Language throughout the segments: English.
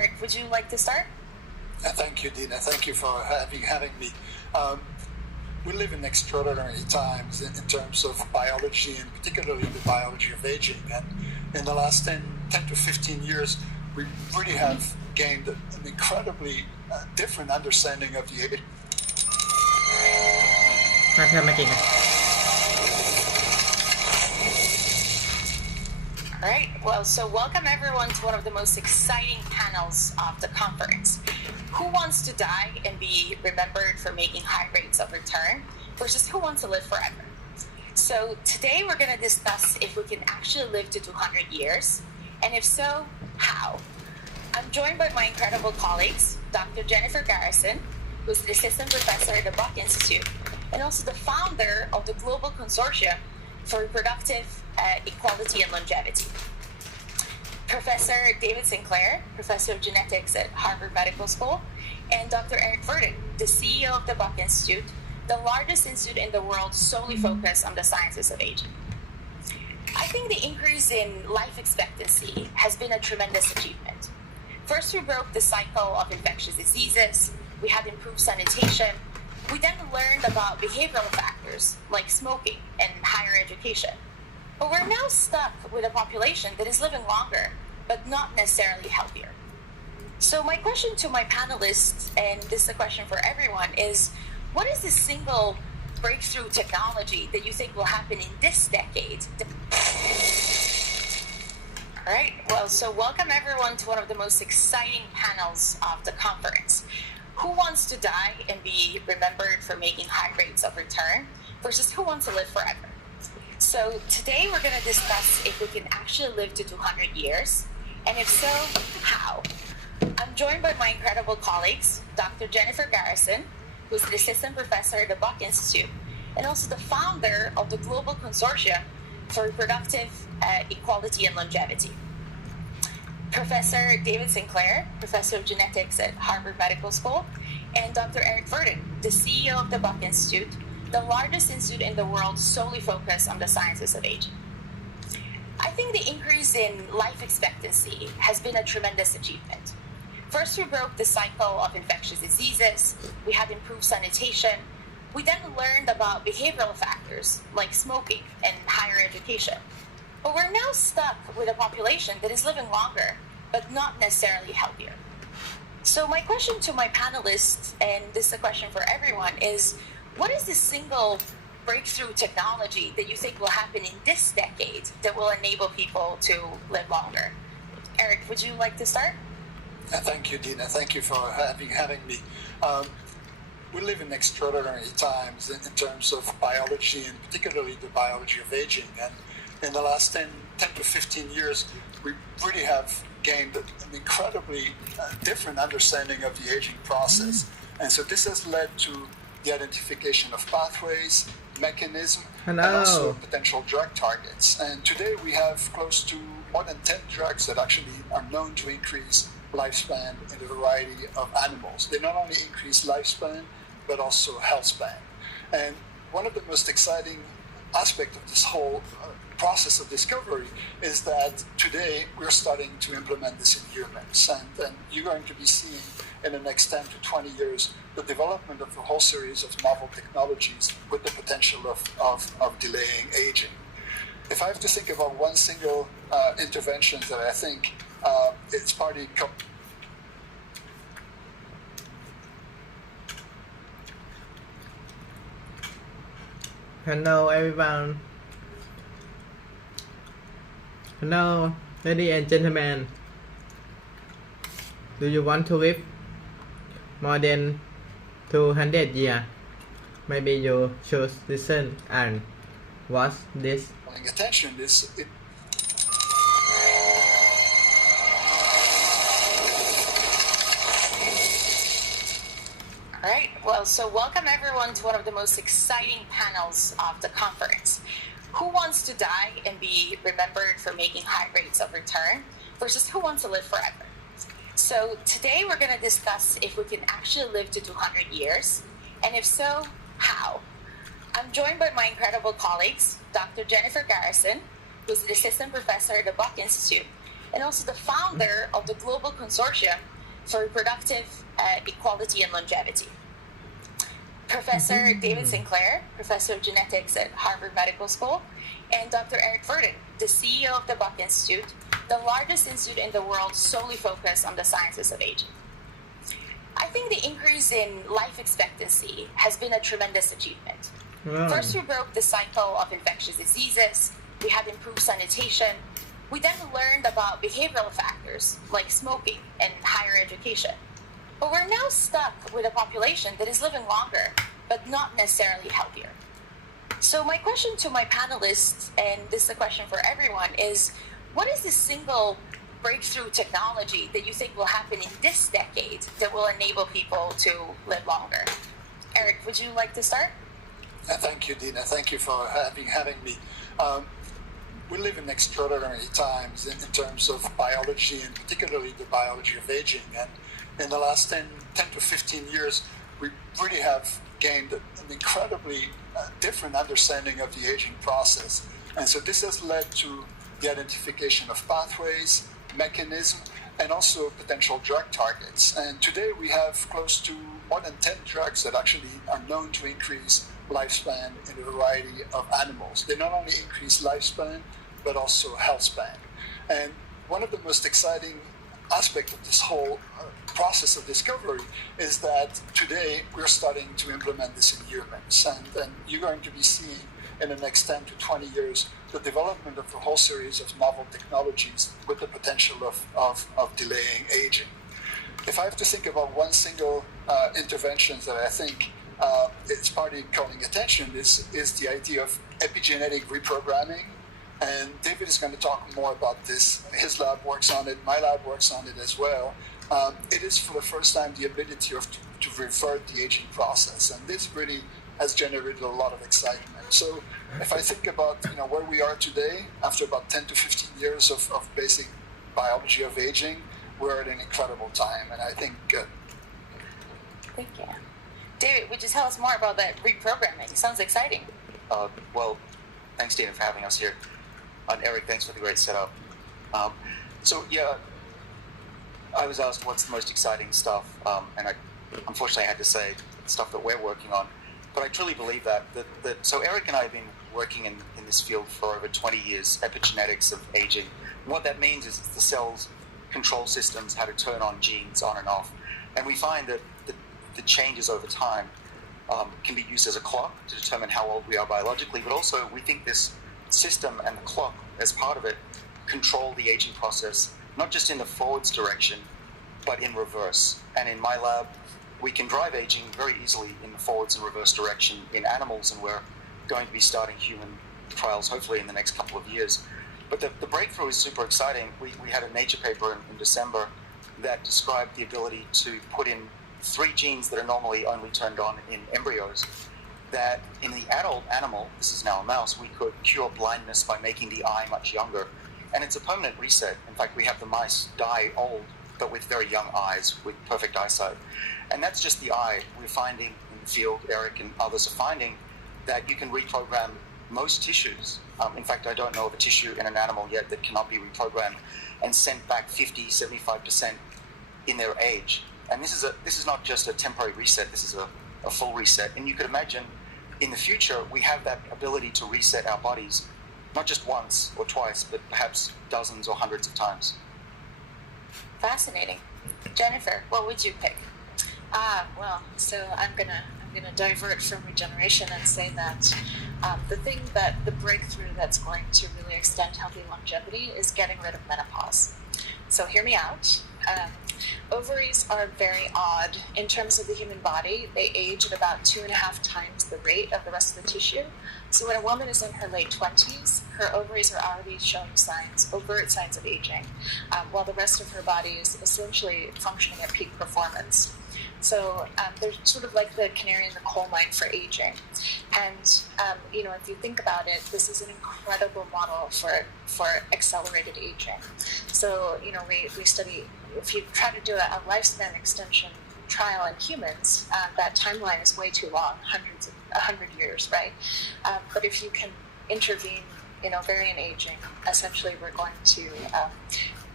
Eric, would you like to start? Thank you, Dina. Thank you for having me. We live in extraordinary times in terms of biology, and particularly in the biology of aging. And in the last 10 to 15 years, we really have gained an incredibly different understanding of the age. มาเธอมากินนะ All right. Well, so welcome everyone to one of the most exciting panels of the conference. Who wants to die and be remembered for making high rates of return versus who wants to live forever? So today we're going to discuss if we can actually live to 200 years, and if so, how. I'm joined by my incredible colleagues, Dr. Jennifer Garrison, who's the assistant professor at the Buck Institute, and also the founder of the Global Consortium for Reproductive Equality and Longevity. Professor David Sinclair, professor of genetics at Harvard Medical School, and Dr. Eric Verdin, the CEO of the Buck Institute, the largest institute in the world solely focused on the sciences of aging. I think the increase in life expectancy has been a tremendous achievement. First, we broke the cycle of infectious diseases, we had improved sanitation, we then learned about behavioral factors like smoking and higher education. But we're now stuck with a population that is living longer, but not necessarily healthier. So my question to my panelists, and this is a question for everyone, is what is the single breakthrough technology that you think will happen in this decade? All right, well, so welcome everyone to one of the most exciting panels of the conference. Who wants to die and be remembered for making high rates of return versus who wants to live forever? So today we're going to discuss if we can actually live to 200 years, and if so, how. I'm joined by my incredible colleagues, Dr. Jennifer Garrison, who's the assistant professor at the Buck Institute, and also the founder of the Global Consortium for Reproductive Equality and Longevity. Professor David Sinclair, professor of genetics at Harvard Medical School, and Dr. Eric Verdin, the CEO of the Buck Institute, the largest institute in the world solely focused on the sciences of aging. I think the increase in life expectancy has been a tremendous achievement. First, we broke the cycle of infectious diseases, we had improved sanitation, we then learned about behavioral factors like smoking and higher education. But we're now stuck with a population that is living longer, but not necessarily healthier. So my question to my panelists, and this is a question for everyone, is what is the single breakthrough technology that you think will happen in this decade that will enable people to live longer? Eric, would you like to start? Thank you, Dina. Thank you for having me. We live in extraordinary times in terms of biology, and particularly the biology of aging. And in the last 10 to 15 years, we really have gained an incredibly different understanding of the aging process. And so this has led to the identification of pathways, mechanism, and also potential drug targets. And today we have close to more than 10 drugs that actually are known to increase lifespan in a variety of animals. They not only increase lifespan, but also health span. And one of the most exciting aspects of this whole process of discovery is that today we're starting to implement this in humans, and you're going to be seeing in the next 10 to 20 years the development of a whole series of novel technologies with the potential of delaying aging. If I have to think about one single intervention that I think it's partly Hello everyone. Hello, ladies and gentlemen. Do you want to live more than 200 years? Maybe you should listen and watch this. Attention is All right, well, so welcome everyone to one of the most exciting panels of the conference. Who wants to die and be remembered for making high rates of return versus who wants to live forever? So today we're going to discuss if we can actually live to 200 years, and if so, how. I'm joined by my incredible colleagues, Dr. Jennifer Garrison, who's the assistant professor at the Buck Institute, and also the founder of the Global Consortium for Reproductive Equality and Longevity. Professor David Sinclair, Professor of Genetics at Harvard Medical School, and Dr. Eric Verdin, the CEO of the Buck Institute, the largest institute in the world solely focused on the sciences of aging. I think the increase in life expectancy has been a tremendous achievement. First, we broke the cycle of infectious diseases, we had improved sanitation, we then learned about behavioral factors like smoking and higher education. But we're now stuck with a population that is living longer, but not necessarily healthier. So my question to my panelists, and this is a question for everyone, is what is the single breakthrough technology that you think will happen in this decade that will enable people to live longer? Eric, would you like to start? Thank you, Dina. Thank you for having me. We live in extraordinary times in terms of biology, and particularly the biology of aging. And in the last 10 to 15 years, we really have gained an incredibly different understanding of the aging process. And so this has led to the identification of pathways, mechanism, and also potential drug targets. And today we have close to more than 10 drugs that actually are known to increase lifespan in a variety of animals. They not only increase lifespan, but also health span. And one of the most exciting aspects of this whole process of discovery is that today we're starting to implement this in humans. And you're going to be seeing in the next 10 to 20 years the development of a whole series of novel technologies with the potential of delaying aging. If I have to think about one single intervention that I think is partly calling attention is the idea of epigenetic reprogramming. And David is going to talk more about this. His lab works on it. My lab works on it as well. It is for the first time the ability to revert the aging process. And this really has generated a lot of excitement. So if I think about where we are today, after about 10 to 15 years of basic biology of aging, we're at an incredible time. And I think... Thank you. David, would you tell us more about that reprogramming? Sounds exciting. Well, thanks, Dina, for having us here. And Eric, thanks for the great setup. I was asked what's the most exciting stuff, and I unfortunately had to say stuff that we're working on. But I truly believe that so Eric and I have been working in this field for over 20 years, epigenetics of aging. And what that means is it's the cell's control systems, how to turn on genes on and off. And we find that the changes over time can be used as a clock to determine how old we are biologically, but also we think this system and the clock as part of it control the aging process, not just in the forwards direction, but in reverse. And in my lab, we can drive aging very easily in the forwards and reverse direction in animals, and we're going to be starting human trials hopefully in the next couple of years. But the breakthrough is super exciting. We had a Nature paper in December that described the ability to put in 3 genes that are normally only turned on in embryos, that in the adult animal, this is now a mouse, we could cure blindness by making the eye much younger. And it's a permanent reset. In fact, we have the mice die old, but with very young eyes, with perfect eyesight. And that's just the eye. We're finding in the field, Eric and others are finding, that you can reprogram most tissues. In fact, I don't know of a tissue in an animal yet that cannot be reprogrammed and sent back 50, 75% in their age. And this is not just a temporary reset, this is a full reset. And you could imagine in the future, we have that ability to reset our bodies, not just once or twice, but perhaps dozens or hundreds of times. Fascinating. Jennifer, what would you pick? So I'm gonna divert from regeneration and say that the breakthrough that's going to really extend healthy longevity is getting rid of menopause. So hear me out. Ovaries are very odd. In terms of the human body, they age at about 2.5 times the rate of the rest of the tissue. So when a woman is in her late 20s, her ovaries are already showing overt signs of aging, while the rest of her body is essentially functioning at peak performance. So they're sort of like the canary in the coal mine for aging. And, if you think about it, this is an incredible model for accelerated aging. So, we study, if you try to do a lifespan extension trial in humans, that timeline is way too long, 100 years, right? But if you can intervene in ovarian aging, essentially we're going to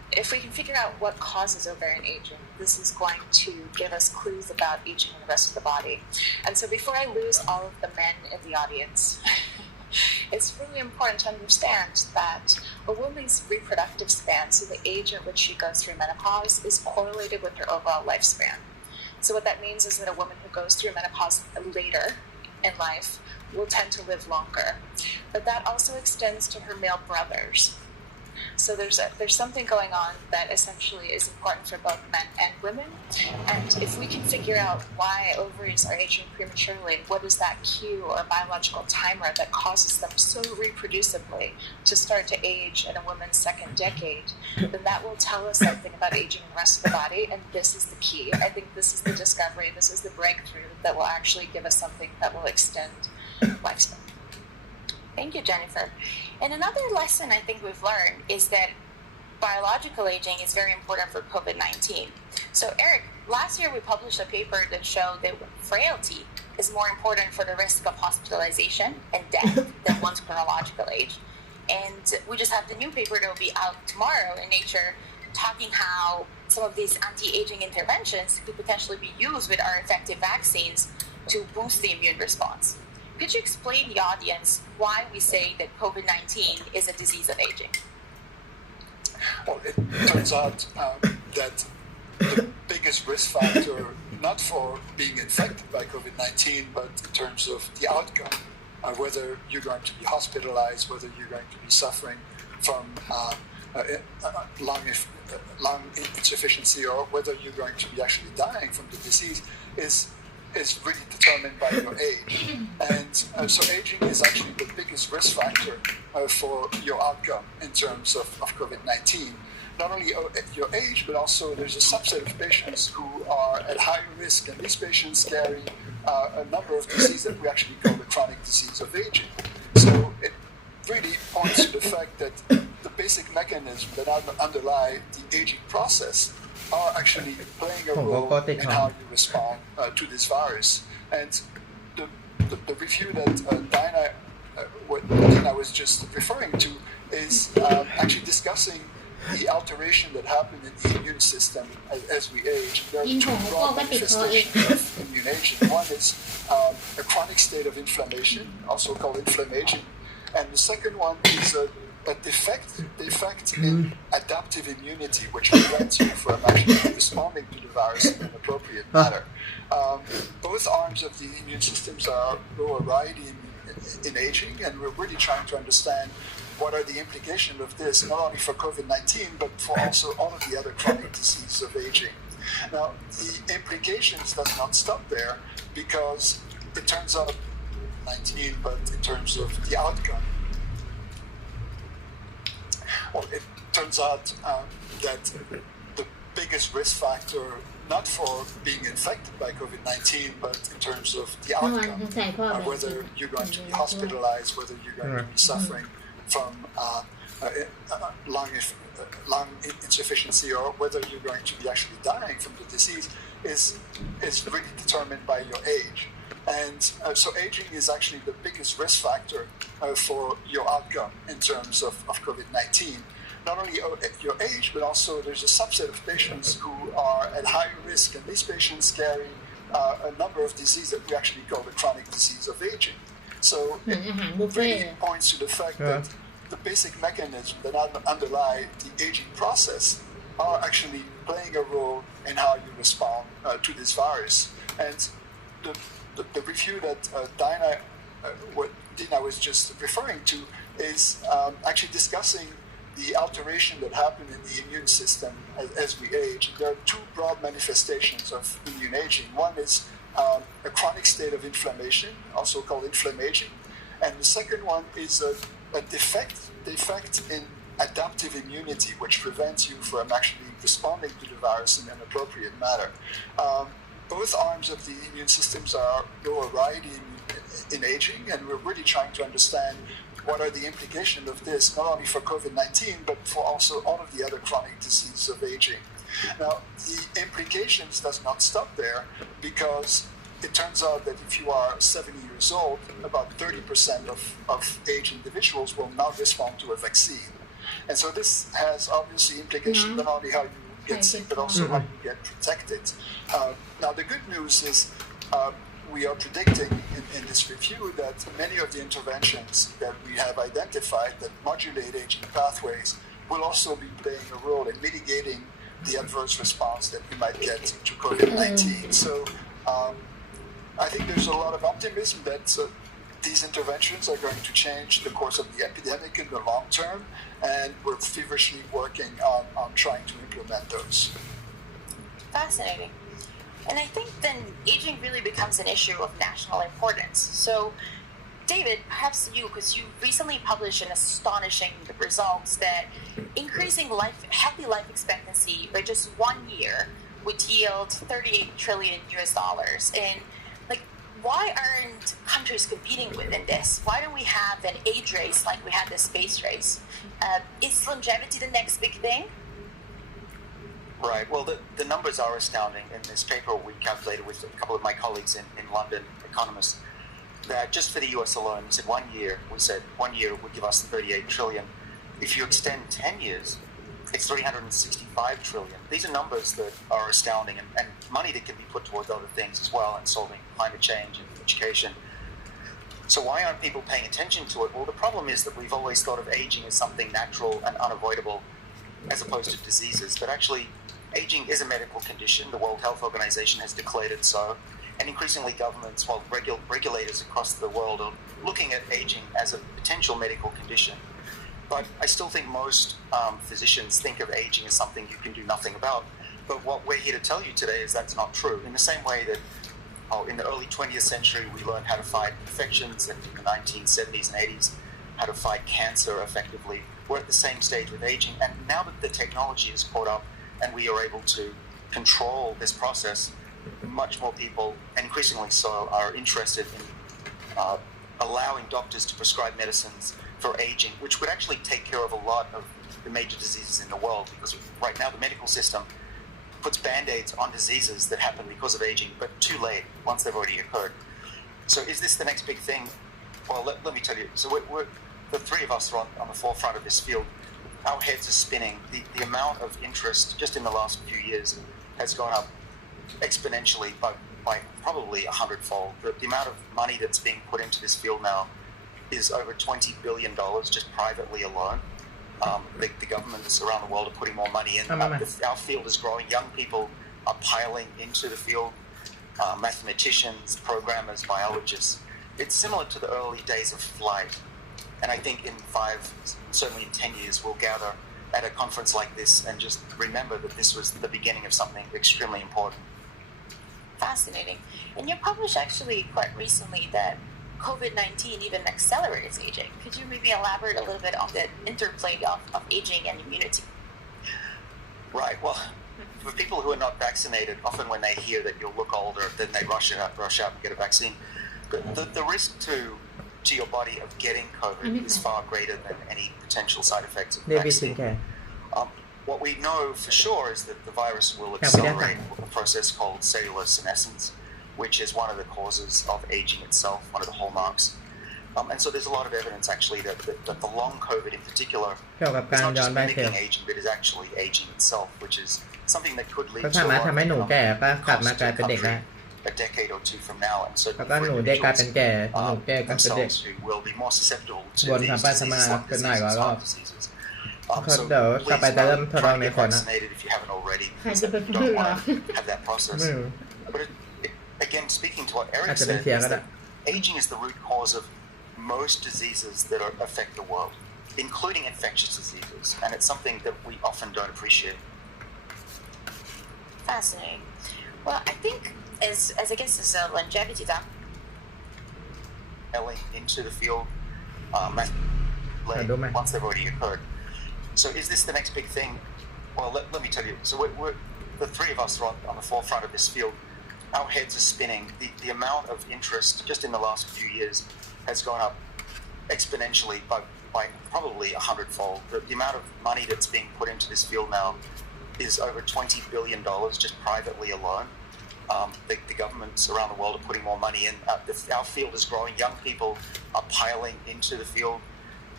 if we can figure out what causes ovarian aging, this is going to give us clues about aging in the rest of the body. And so before I lose all of the men in the audience, it's really important to understand that a woman's reproductive span, so the age at which she goes through menopause, is correlated with her overall lifespan. So what that means is that a woman who goes through menopause later in life will tend to live longer. But that also extends to her male brothers. So there's something going on that essentially is important for both men and women. And if we can figure out why ovaries are aging prematurely, what is that cue or biological timer that causes them so reproducibly to start to age in a woman's second decade, then that will tell us something about aging in the rest of the body. And this is the key. I think this is the discovery, this is the breakthrough that will actually give us something that will extend lifespan. Thank you, Jennifer. And another lesson I think we've learned is that biological aging is very important for COVID-19. So Eric, last year we published a paper that showed that frailty is more important for the risk of hospitalization and death than one's chronological age. And we just have the new paper that will be out tomorrow in Nature talking how some of these anti-aging interventions could potentially be used with our effective vaccines to boost the immune response. Could you explain the audience why we say that COVID-19 is a disease of aging? Well, it turns out that the biggest risk factor, not for being infected by COVID-19, but in terms of the outcome, whether you're going to be hospitalized, whether you're going to be suffering from lung insufficiency, or whether you're going to be actually dying from the disease, is really determined by your age. And so aging is actually the biggest risk factor for your outcome in terms of COVID-19. Not only your age, but also there's a subset of patients who are at higher risk, and these patients carry a number of diseases that we actually call the chronic disease of aging. So it really points to the fact that the basic mechanisms that underlie the aging process are actually playing a role in how you respond to this virus. And the review that Dina was just referring to is actually discussing the alteration that happened in the immune system as we age. There are two broad manifestations of immune aging. One is a chronic state of inflammation, also called inflammation, and the second one is a defect in adaptive immunity, which prevents you from actually responding to the virus in an appropriate manner. Both arms of the immune systems go awry in aging, and we're really trying to understand what are the implications of this, not only for COVID-19, but for also all of the other chronic diseases of aging. Now, the implications does not stop there, because it turns out 19, but in terms of the outcome, well, it turns out that the biggest risk factor, not for being infected by COVID-19, but in terms of the outcome, whether you're going to be hospitalized, whether you're going to be suffering from lung insufficiency, or whether you're going to be actually dying from the disease, is really determined by your age. And so aging is actually the biggest risk factor for your outcome in terms of COVID-19. Not only your age, but also there's a subset of patients who are at higher risk, and these patients carry a number of diseases that we actually call the chronic disease of aging. So it really points to the fact that the basic mechanisms that underlie the aging process are actually playing a role in how you respond to this virus. And the review that Dina was just referring to is actually discussing the alteration that happened in the immune system as we age. There are two broad manifestations of immune aging. One is a chronic state of inflammation, also called inflammation, and the second one is a defect in adaptive immunity, which prevents you from actually responding to the virus in an appropriate manner. Both arms of the immune systems go awry in aging, and we're really trying to understand what are the implications of this, not only for COVID-19, but for also all of the other chronic diseases of aging. Now, the implications does not stop there, because it turns out that if you are 70 years old, about 30% of age individuals will not respond to a vaccine. And so this has obviously implications not only how you get sick, but also how you get protected. Now, the good news is we are predicting in this review that many of the interventions that we have identified that modulate aging pathways will also be playing a role in mitigating the adverse response that we might get to COVID-19. So I think there's a lot of optimism that these interventions are going to change the course of the epidemic in the long term, and we're feverishly working on trying to implement those. Fascinating. And I think then aging really becomes an issue of national importance. So, David, perhaps you, because you recently published an astonishing results that increasing healthy life expectancy by just 1 year would yield $38 trillion. And why aren't countries competing within this? Why don't we have an age race like we had the space race? Is longevity the next big thing? Right. Well, the numbers are astounding. In this paper, we calculated with a couple of my colleagues in London, economists, that just for the US alone, we said 1 year would give us 38 trillion. If you extend 10 years, it's 365 trillion. These are numbers that are astounding and money that can be put towards other things as well and solving climate change and education. So why aren't people paying attention to it? Well, the problem is that we've always thought of aging as something natural and unavoidable as opposed to diseases. But actually, aging is a medical condition. The World Health Organization has declared it so. And increasingly governments, regulators across the world are looking at aging as a potential medical condition. But I still think most physicians think of aging as something you can do nothing about. But what we're here to tell you today is that's not true. In the same way that in the early 20th century, we learned how to fight infections, and in the 1970s and 80s, how to fight cancer effectively. We're at the same stage with aging. And now that the technology is caught up and we are able to control this process, much more people, and increasingly so, are interested in allowing doctors to prescribe medicines for aging, which would actually take care of a lot of the major diseases in the world, because right now the medical system puts band-aids on diseases that happen because of aging, but too late, once they've already occurred. So is this the next big thing? Well, let me tell you. So the three of us are on the forefront of this field. Our heads are spinning. The amount of interest just in the last few years has gone up exponentially by probably 100-fold. The amount of money that's being put into this field now is over $20 billion just privately alone. The governments around the world are putting more money in. Our field is growing. Young people are piling into the field. Mathematicians, programmers, biologists. It's similar to the early days of flight. And I think in 5, certainly in 10 years, we'll gather at a conference like this and just remember that this was the beginning of something extremely important. Fascinating. And you published actually quite recently that COVID-19 even accelerates aging. Could you maybe elaborate a little bit on the interplay of aging and immunity? Right. Well, for people who are not vaccinated, often when they hear that you'll look older, then they rush out and get a vaccine. The risk to your body of getting COVID is far greater than any potential side effects of the vaccine. What we know for sure is that the virus will accelerate a process called cellular senescence, which is one of the causes of aging itself, one of the hallmarks. And so there's a lot of evidence actually that the long COVID in particular is not just mimicking aging, but is actually aging itself, which is something that could lead to a lot of a decade or two from now, and certainly for individuals themselves who will be more susceptible to these diseases like heart diseases. So please try to get vaccinated if you haven't already, because you don't want to have that process. But again, speaking to what Eric said, is that aging is the root cause of most diseases that affect the world, including infectious diseases, and it's something that we often don't appreciate. Fascinating. Well, I think as I guess as a longevity doctor, into the field once they've already occurred. So is this the next big thing? Well, let me tell you. So the three of us are on the forefront of this field. Our heads are spinning. The amount of interest just in the last few years has gone up exponentially by probably 100-fold. The amount of money that's being put into this field now is over $20 billion just privately alone. The governments around the world are putting more money in. Our field is growing. Young people are piling into the field.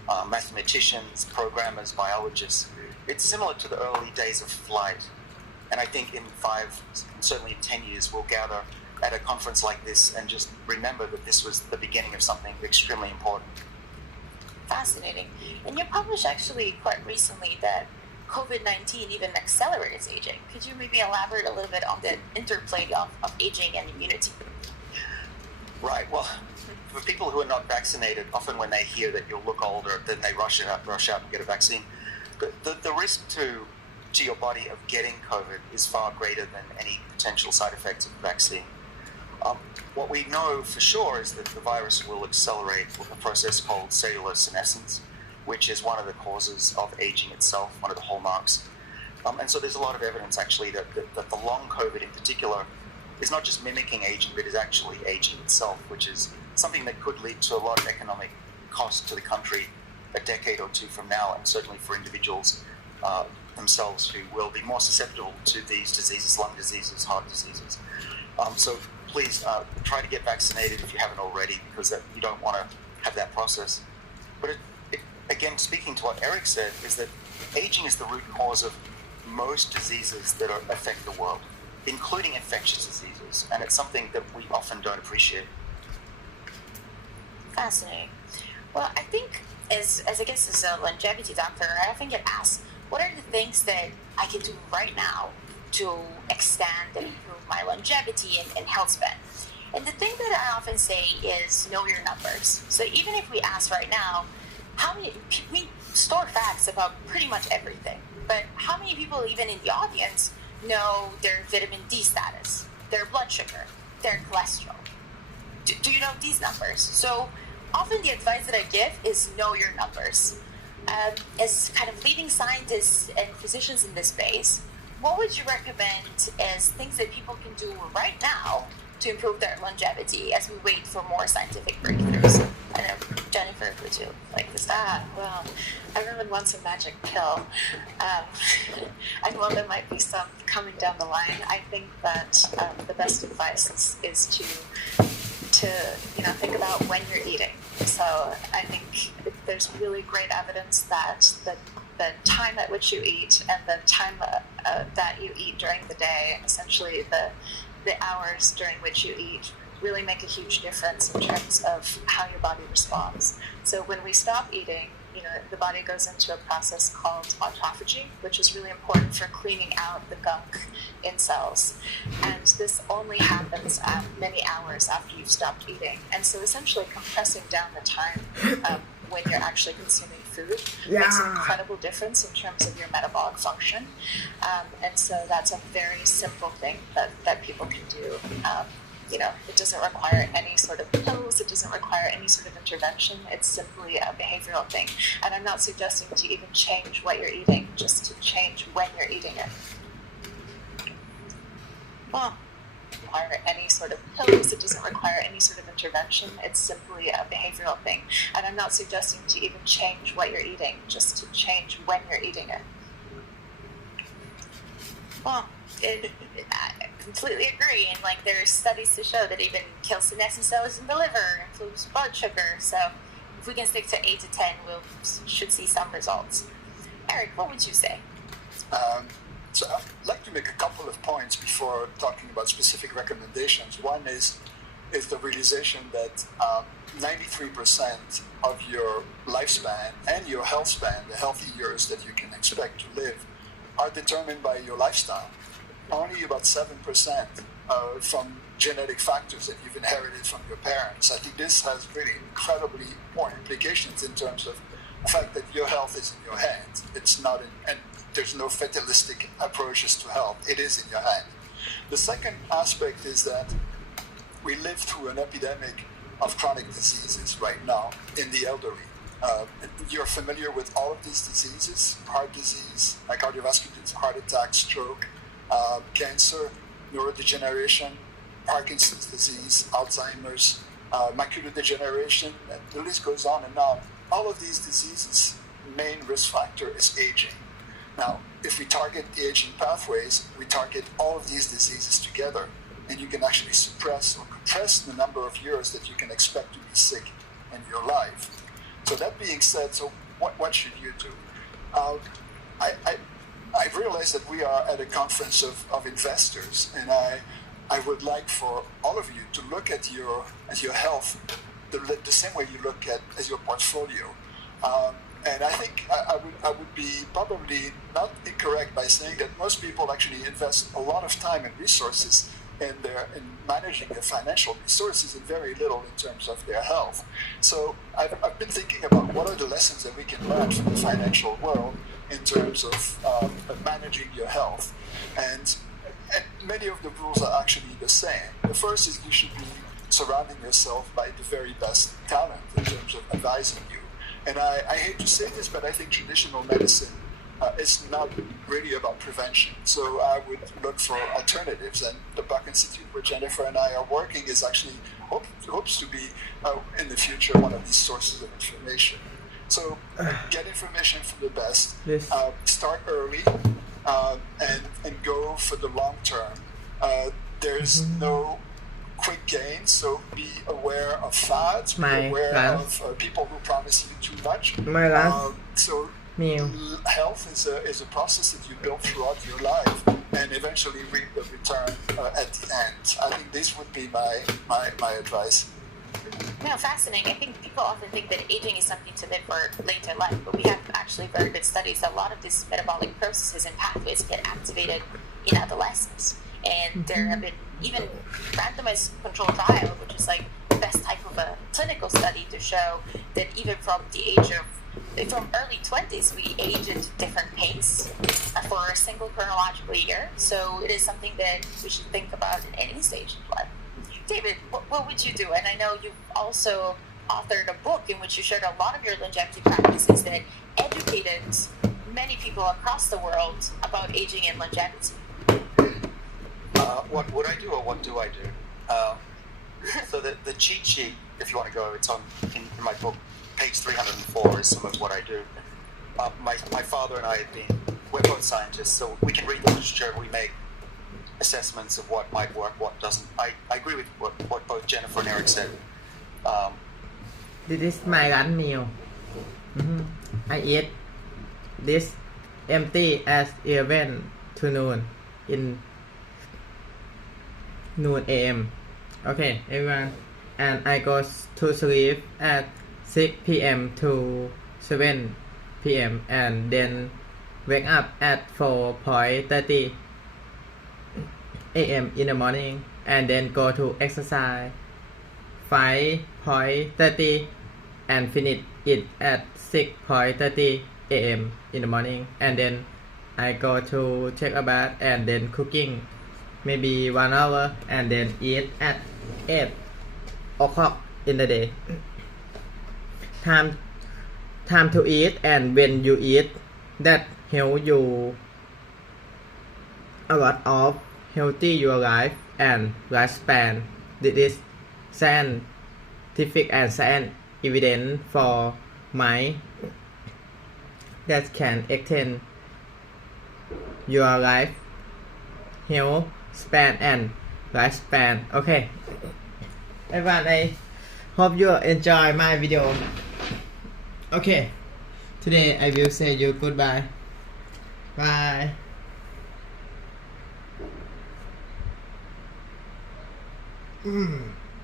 mathematicians, programmers, biologists. It's similar to the early days of flight. And I think in 5, certainly in 10 years, we'll gather at a conference like this and just remember that this was the beginning of something extremely important. Fascinating. And you published actually quite recently that COVID-19 even accelerates aging. Could you maybe elaborate a little bit on the interplay of aging and immunity? Right. Well, for people who are not vaccinated, often when they hear that you'll look older, then they rush out and get a vaccine. The risk to your body of getting COVID is far greater than any potential side effects of the vaccine. What we know for sure is that the virus will accelerate a process called cellular senescence, which is one of the causes of aging itself, one of the hallmarks. And so there's a lot of evidence actually that the long COVID in particular is not just mimicking aging, but is actually aging itself, which is something that could lead to a lot of economic cost to the country a decade or two from now, and certainly for individuals themselves who will be more susceptible to these diseases, lung diseases, heart diseases. So please try to get vaccinated if you haven't already, because you don't want to have that process. But again, speaking to what Eric said, is that aging is the root cause of most diseases that affect the world, including infectious diseases, and it's something that we often don't appreciate. Fascinating. Well, I think as I guess as a longevity doctor, I often get asked, what are the things that I can do right now to extend and improve my longevity and health span? And the thing that I often say is know your numbers. So even if we ask right now, we store facts about pretty much everything, but how many people even in the audience know their vitamin D status, their blood sugar, their cholesterol? Do you know these numbers? So often the advice that I give is know your numbers. As kind of leading scientists and physicians in this space, what would you recommend as things that people can do right now to improve their longevity as we wait for more scientific breakthroughs? I know, Jennifer, would you like to start? Well, everyone wants a magic pill. And while there might be some coming down the line, I think that the best advice is to think about when you're eating. So I think there's really great evidence that the time at which you eat and the time that you eat during the day, essentially the hours during which you eat, really make a huge difference in terms of how your body responds. So when we stop eating, the body goes into a process called autophagy, which is really important for cleaning out the gunk in cells. And this only happens many hours after you've stopped eating. And so essentially compressing down the time when you're actually consuming food makes an incredible difference in terms of your metabolic function. And so that's a very simple thing that people can do. It doesn't require any sort of pills, it doesn't require any sort of intervention, it's simply a behavioral thing. And I'm not suggesting to even change what you're eating, just to change when you're eating it. Well, it doesn't require any sort of pills, it doesn't require any sort of intervention, it's simply a behavioral thing. And I'm not suggesting to even change what you're eating, just to change when you're eating it. Well, I completely agree, and there's studies to show that even kills senescent cells in the liver, improves blood sugar. So if we can stick to 8 to 10, we should see some results. Eric, what would you say? So I'd like to make a couple of points before talking about specific recommendations. One is the realization that 93% of your lifespan and your health span, the healthy years that you can expect to live, are determined by your lifestyle. Only about 7% from genetic factors that you've inherited from your parents. I think this has really incredibly important implications in terms of the fact that your health is in your hands. It's not and there's no fatalistic approaches to health. It is in your hand. The second aspect is that we live through an epidemic of chronic diseases right now in the elderly. You're familiar with all of these diseases: heart disease, cardiovascular disease, heart attack, stroke, cancer, neurodegeneration, Parkinson's disease, Alzheimer's, macular degeneration, and the list goes on and on. All of these diseases, main risk factor is aging. Now, if we target the aging pathways, we target all of these diseases together, and you can actually suppress or compress the number of years that you can expect to be sick in your life. So that being said, so what should you do? I've realized that we are at a conference of investors, and I would like for all of you to look at your health the same way you look at as your portfolio. And I think I would be probably not incorrect by saying that most people actually invest a lot of time and resources in managing their financial resources and very little in terms of their health. So I've been thinking about what are the lessons that we can learn from the financial world in terms of managing your health. And many of the rules are actually the same. The first is you should be surrounding yourself by the very best talent in terms of advising you. And I hate to say this, but I think traditional medicine is not really about prevention. So I would look for alternatives. And the Buck Institute, where Jennifer and I are working, is actually hopes to be in the future one of these sources of information. So get information from the best. Yes. Start early and go for the long term. There's no quick gains, so be aware of fads, be aware of people who promise you too much. So health is a process that you build throughout your life and eventually reap the return at the end. I think this would be my advice. No, fascinating. I think people often think that aging is something to live for later life, but we have actually very good studies that a lot of these metabolic processes and pathways get activated in adolescence. And there have been even randomized controlled trial, which is like the best type of a clinical study to show that even from early 20s, we age at a different pace for a single chronological year. So it is something that we should think about in any stage of life. David, what would you do? And I know you've also authored a book in which you shared a lot of your longevity practices that educated many people across the world about aging and longevity. What would I do, or what do I do? So the cheat sheet, if you want to go, it's on in my book, page 304 is some of what I do. My father and I we're both scientists, so we can read the literature, we make assessments of what might work, what doesn't. I agree with what both Jennifer and Eric said. This is my lunch meal. I eat this empty as 11 to noon in noon AM. Okay, everyone. And I go to sleep at 6 p.m. to 7 p.m. and then wake up at 4:30 a.m. in the morning and then go to exercise 5:30 and finish it at 6:30 a.m. in the morning, and then I go to take a bath and then cooking maybe 1 hour and then eat at 8 o'clock in the day. Time to eat, and when you eat, that help you a lot of healthy your life and lifespan. This is scientific and science evidence for my that can extend your life, health span and lifespan. Okay, everyone, I hope you enjoy my video. Okay, today I will say you goodbye. Bye.